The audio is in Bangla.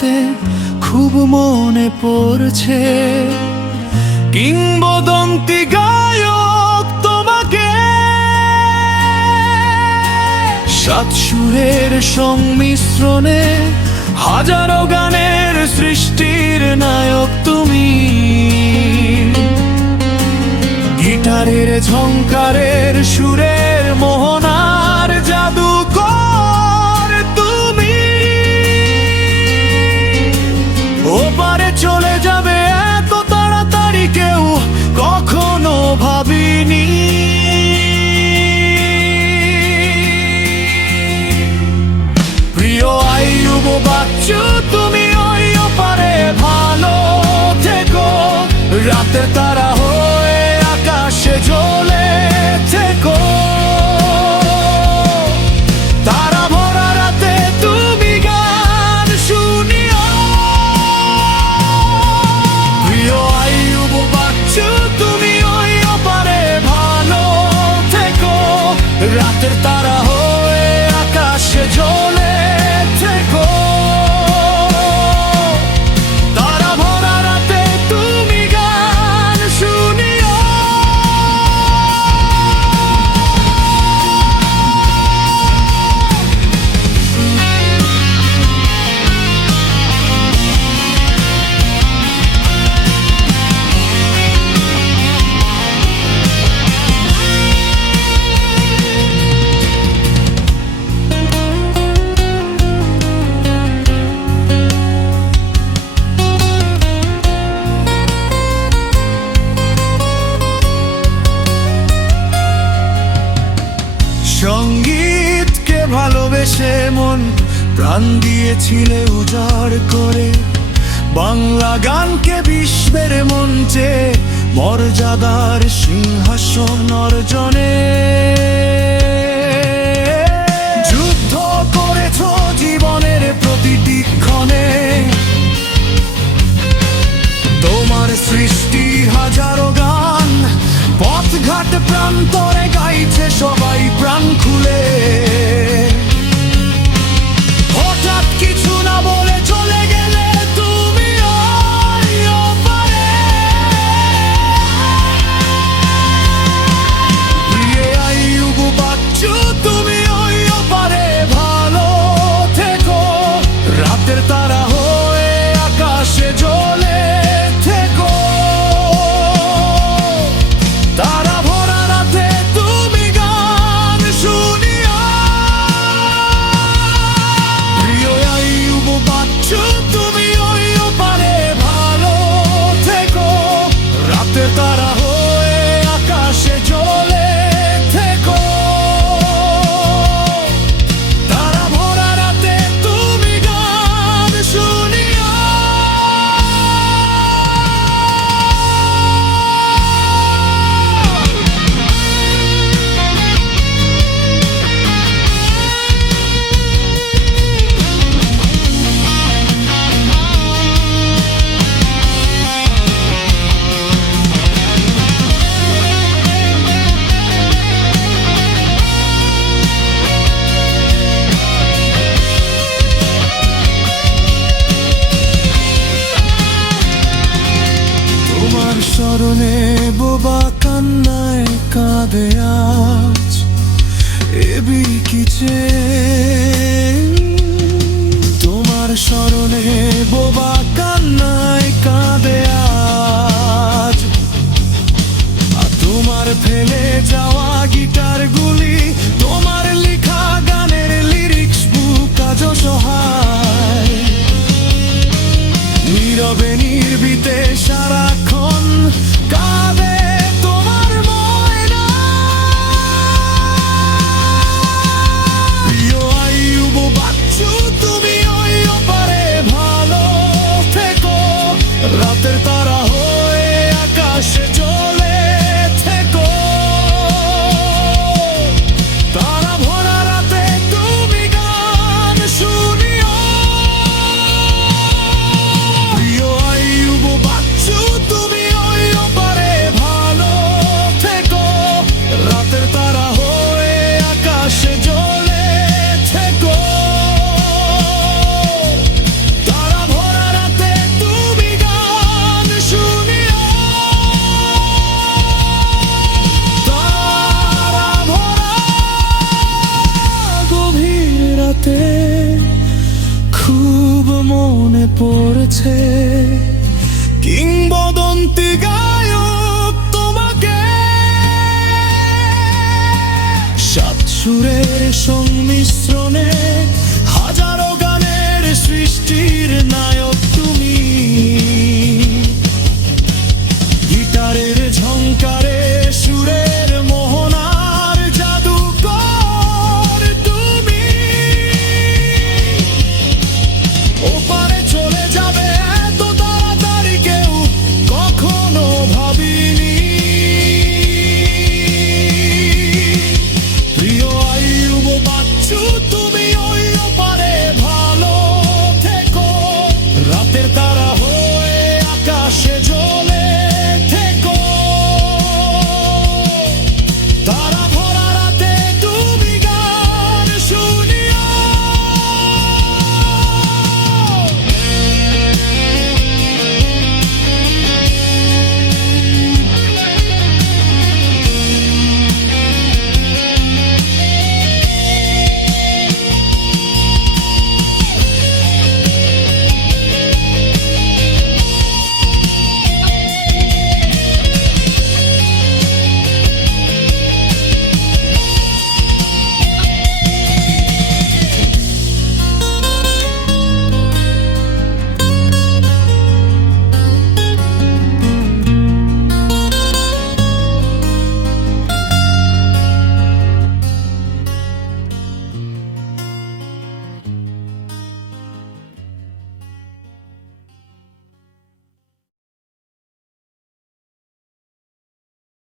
রাতে খুব মনে পড়ছে কিংবদন্তি গায়ক তোমাকে। সাত সুরের সংমিশ্রণে হাজারো গানের সৃষ্টির নায়ক তুমি। গিটারের ঝংকারের সুরের মোহনার জাদুকর তুমি। ওপারে চলে যাবে এত তাড়াতাড়ি কেউ কখনো ভাবিনি। প্রিয় আইয়ুব বাচ্চু, তুমি ওই ওপারে ভালো থেকো। রাতের তারা হয়ে আকাশে জ্বলে থেকো। তারা ভরা রাতে তুমি গান শুনিও। প্রিয় আইয়ুব বাচ্চু, তুমি ওই ওপারে ভালো থেকো। রাতের তারা হয়ে আকাশে জ্বলে থেকো। তারা ভরা রাতে তুমি গান শুনিও। সঙ্গীতকে ভালোবেসে মন প্রাণ দিয়েছিলে উজাড় করে। বাংলা গানকে বিশ্বের মঞ্চে মর্যাদার সিংহাসন অর্জনে। যুদ্ধ করেছ জীবনের প্রতিটি ক্ষণে। তোমার সৃষ্টি হাজারো গান পথঘাট প্রান্তরে গাইছে সবাই প্রাণ খুলে। হঠাৎ কিছু না বলে চলে গেলে তুমি ওই ওপারে। প্রিয় আইয়ুব বাচ্চু, তুমি ওই ওপারে ভালো থেকো। রাতের তারা হয়ে আকাশে জ্বলে থেকো। তারা ভরা রাতে তুমি গান শুনিও। প্রিয় আইয়ুব বাচ্চু, তুমি ওই ওপারে ভালো থেকো। রাতের তারা হয়ে আকাশে জ্বলে থেকো। তারা ভরা রাতে তুমি গান শুনিও। তোমার স্মরণে বোবা কান্নায় কাঁদে আজ এবি কিচে। তোমার স্মরণে বোবা কান্নায় কাঁদে আজ। আর তোমার ফেলে যাওয়া গিটার গুলি, তোমার লেখা গানের লিরিক্স বুক আজও সহায়। নীরবে নির্বিতে সারাক্ষণ কাঁদে তোমার ময়না। প্রিয় আইয়ুব বাচ্চু, তুমি ওই ওপারে ভালো থেকো। রাতের তারা হয়ে আকাশে জ্বলে থেকো। তারা ভরা রাতে তুমি গান শুনিও। প্রিয় আইয়ুব বাচ্চু, তুমি ওই মনে পড়েছে কিংবদন্তি গায়ক তোমাকে। সাত সুরের সংমিশ্রণে